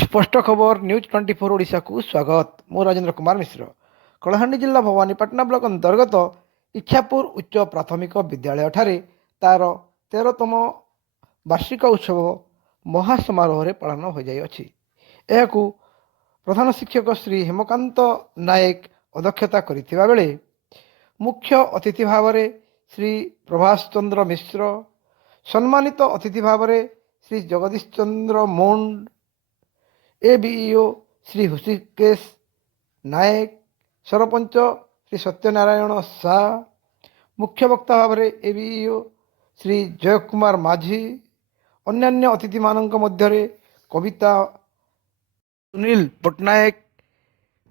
स्पष्ट खबर न्यूज 24 ओडिशा को स्वागत। मु राजेंद्र कुमार मिश्र। कलाहांडी जिला भवानीपाटना ब्लॉक अंतर्गत इच्छापुर उच्च प्राथमिक विद्यालय ठारे तार 13तम वार्षिक उत्सव महासमारोह पालन हो जाइए। यह प्रधान शिक्षक श्री हेमकांत नायक अध्यक्षता करथिबा बेले मुख्य अतिथि भाव में श्री प्रभाष चंद्र मिश्र, सम्मानित अतिथि भाव में श्री जगदीश चंद्र मोंड, एबीईओ श्री हृषिकेश नायक, सरपंच श्री सत्यनारायण शाह, मुख्य वक्ता भाव में एबीईओ श्री जयकुमार माझी, अन्यान्य अतिथि मानक मध्य कविता सुनील पट्टनायक,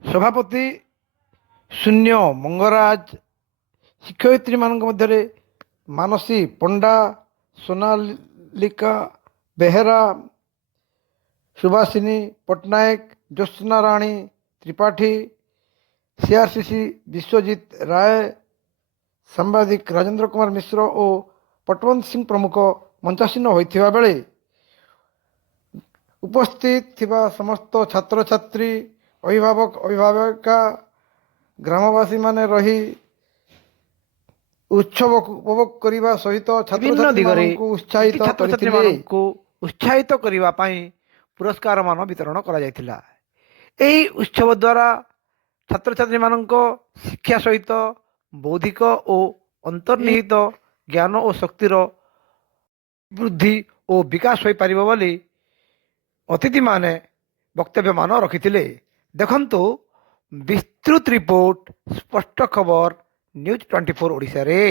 सभापति शून्य मंगराज, शिक्षयित्री मानक मध्य मानसी पंडा, सोनालिका बेहेरा, सुभाषिनी पट्टनायक, ज्योत्सना राणी त्रिपाठी, सीआरसीसी विश्वजीत राय, सांबादिक राजेंद्र कुमार मिश्र और पटवंत सिंह प्रमुख मंचासीन होइथिबा बेले उपस्थित थिबा समस्त छात्र छात्री, अभिभावक अभिभाविका, ग्रामवासी माने रही उत्सव उपभोग करने सहित छात्र छात्री को उत्साहित करने पुरस्कार मान वितरण करा जायथिला। एही उत्सव द्वारा छात्र छात्री मानक शिक्षा सहित बौद्धिक और अंतर्निहित ज्ञान और शक्तिर वृद्धि और विकास हो पारिबो बोली अतिथि माने वक्तव्य मान रखिथिले। देखंतु विस्तृत रिपोर्ट स्पष्ट खबर न्यूज 24 ओडिशा रे।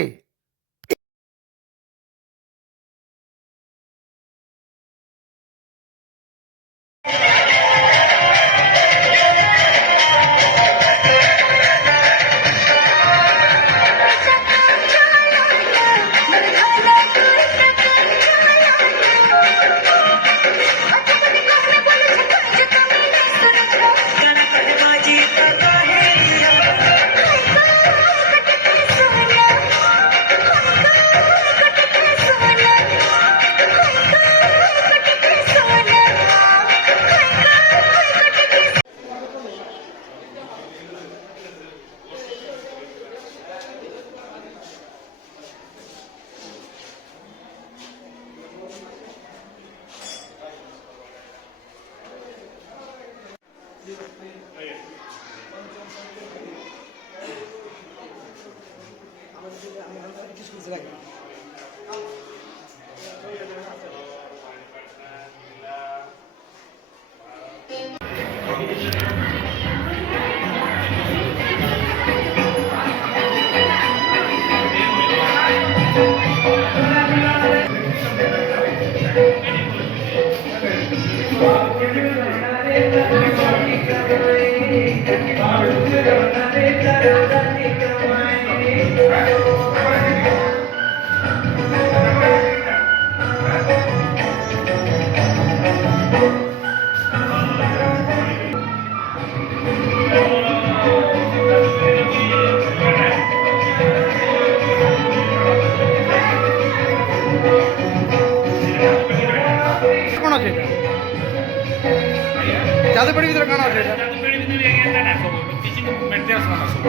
जादूपेड़ी भीतर कौन अच्छे जादूपेड़ी भीतर एंटा ना सब किछि मेटेरियल्स माना सब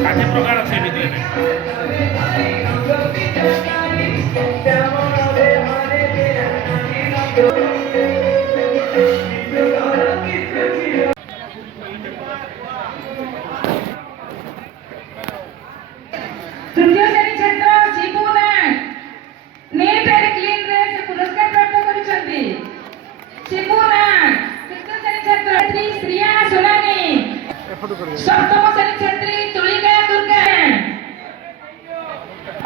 60 प्रकार अछि भीतर तृतीय श्रेणी छात्र शिपुना नीट एंड क्लीन रे से पुरस्कार प्राप्त करिसथि। शिपुना तृतीय श्रेणी छात्र श्रिया सोनानी, सप्तम श्रेणी छात्री तुलिका दुर्गा,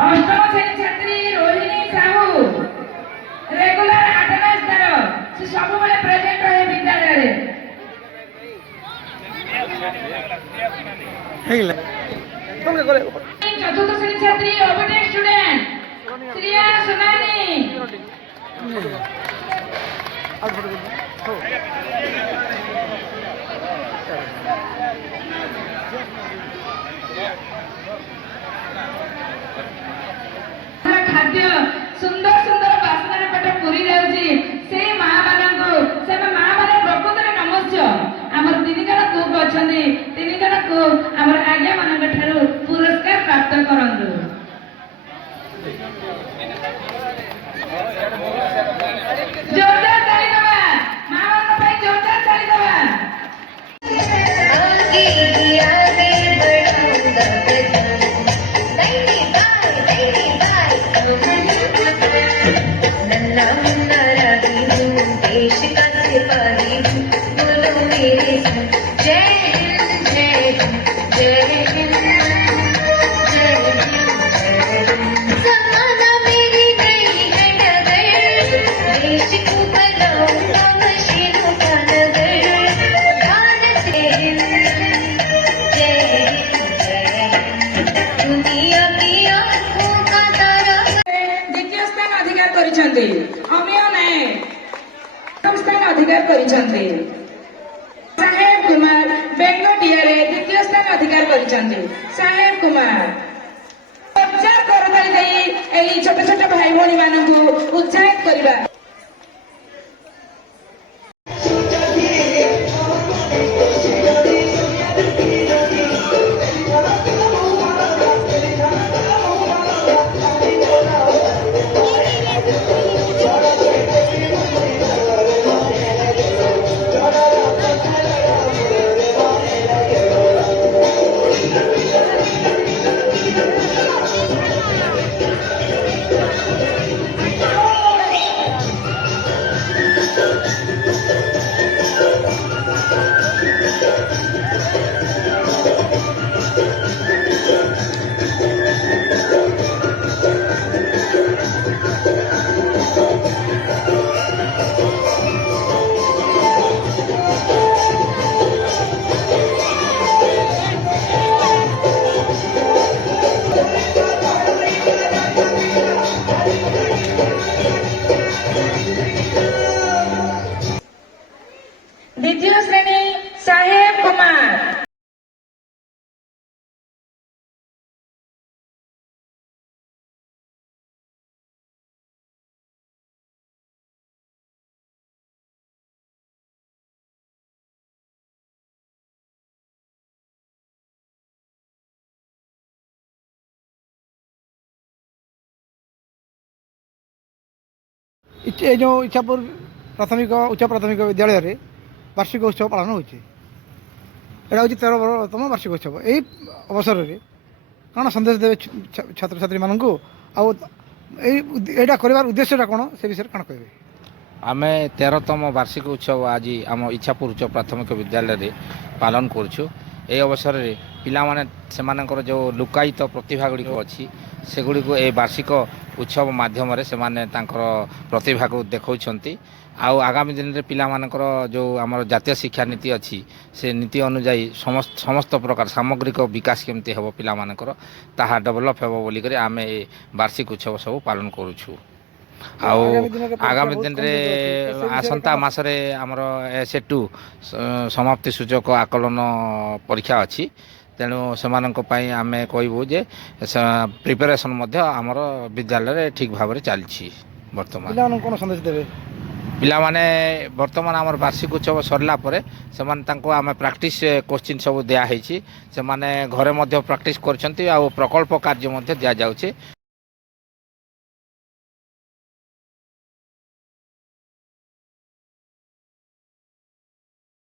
अष्टम श्रेणी छात्री रोहिणी साहू, रेगुलर अटेंडेंस दर से सब बेले प्रेजेंट रहे विद्यालय रे। चतुर्थ श्रेणी छात्री ओबीडिएंट स्टूडेंट श्रिया सोनानी, खाद्य सुंदर सुंदर बासना पेट पूरी जाऊँगी से माँ मान देश का सिपाही हूँ, बोलो मेरे साथ जय हिंद जय हिंद जय हिंद जय हिंद जय हिंद। जमाना मेरी नई है डगर, देश को बनाऊंगा मशीनों का नगर। भारत जय हिंद जय हिंद जय हिंद। दुनिया की आंखों का तारा द्वितीय स्थान अधिकार କରିଛନ୍ତି ଅମିୟ ନାୟକ ପ୍ରଥମ ସ୍ଥାନ ଅଧିକାର କରିଛନ୍ତି। ସାହେବ କୁମାର ବେଙ୍ଗଟିଆରେ ଦ୍ୱିତୀୟ ସ୍ଥାନ ଅଧିକାର କରିଛନ୍ତି। ସାହେବ କୁମାର ଉଚ୍ଚାର କରତାଳି ଦେଇ ଏହି ଛୋଟ ଛୋଟ ଭାଇ ଭଉଣୀ ମାନଙ୍କୁ ଉତ୍ସାହିତ କରିବା। দ্বিতীয় শ্রেণী সাহেব কুমার। ଏ ଯେଉଁ ଇଚ୍ଛାପୁର ପ୍ରାଥମିକ ଉଚ୍ଚ ପ୍ରାଥମିକ ବିଦ୍ୟାଳୟରେ ବାର୍ଷିକ ଉତ୍ସବ ପାଳନ ହେଉଛି। ଏଇଟା ହେଉଛି 13ତମ ବାର୍ଷିକ ଉତ୍ସବ। ଏହି ଅବସରରେ କ'ଣ ସନ୍ଦେଶ ଦେବେ ଛାତ୍ରଛାତ୍ରୀମାନଙ୍କୁ, ଆଉ ଏଇଟା କରିବାର ଉଦ୍ଦେଶ୍ୟଟା କ'ଣ, ସେ ବିଷୟରେ କ'ଣ କହିବେ? ଆମେ 13ତମ ବାର୍ଷିକ ଉତ୍ସବ ଆଜି ଆମ ଇଚ୍ଛାପୁର ଉଚ୍ଚ ପ୍ରାଥମିକ ବିଦ୍ୟାଳୟରେ ପାଳନ କରୁଛୁ। ଏହି ଅବସରରେ ପିଲାମାନେ ସେମାନଙ୍କର ଯେଉଁ ଲୁକାୟିତ ପ୍ରତିଭା ଗୁଡ଼ିକ ଅଛି ସେଗୁଡ଼ିକୁ ଏହି ବାର୍ଷିକ ଉତ୍ସବ ମାଧ୍ୟମରେ ସେମାନେ ତାଙ୍କର ପ୍ରତିଭାକୁ ଦେଖାଉଛନ୍ତି। ଆଉ ଆଗାମୀ ଦିନରେ ପିଲାମାନଙ୍କର ଯେଉଁ ଆମର ଜାତୀୟ ଶିକ୍ଷା ନୀତି ଅଛି ସେ ନୀତି ଅନୁଯାୟୀ ସମସ୍ତ ପ୍ରକାର ସାମଗ୍ରିକ ବିକାଶ କେମିତି ହେବ ପିଲାମାନଙ୍କର ତାହା ଡେଭଲପ୍ ହେବ ବୋଲିକରି ଆମେ ଏ ବାର୍ଷିକ ଉତ୍ସବ ସବୁ ପାଳନ କରୁଛୁ। ଆଉ ଆଗାମୀ ଦିନରେ ଆସନ୍ତା ମାସରେ ଆମର S2 ସମାପ୍ତି ସୂଚକ ଆକଳନ ପରୀକ୍ଷା ଅଛି। ତେଣୁ ସେମାନଙ୍କ ପାଇଁ ଆମେ କହିବୁ ଯେ ପ୍ରିପାରେସନ୍ ମଧ୍ୟ ଆମର ବିଦ୍ୟାଳୟରେ ଠିକ୍ ଭାବରେ ଚାଲିଛି। ବର୍ତ୍ତମାନ ପିଲାମାନଙ୍କୁ କ'ଣ ସନ୍ଦେଶ ଦେବେ? ପିଲାମାନେ ବର୍ତ୍ତମାନ ଆମର ବାର୍ଷିକ ଉତ୍ସବ ସରିଲା ପରେ ସେମାନେ ତାଙ୍କୁ ଆମେ ପ୍ରାକ୍ଟିସ୍ କୋଶ୍ଚିନ୍ ସବୁ ଦିଆହେଇଛି। ସେମାନେ ଘରେ ମଧ୍ୟ ପ୍ରାକ୍ଟିସ୍ କରିଛନ୍ତି ଆଉ ପ୍ରକଳ୍ପ କାର୍ଯ୍ୟ ମଧ୍ୟ ଦିଆଯାଉଛି।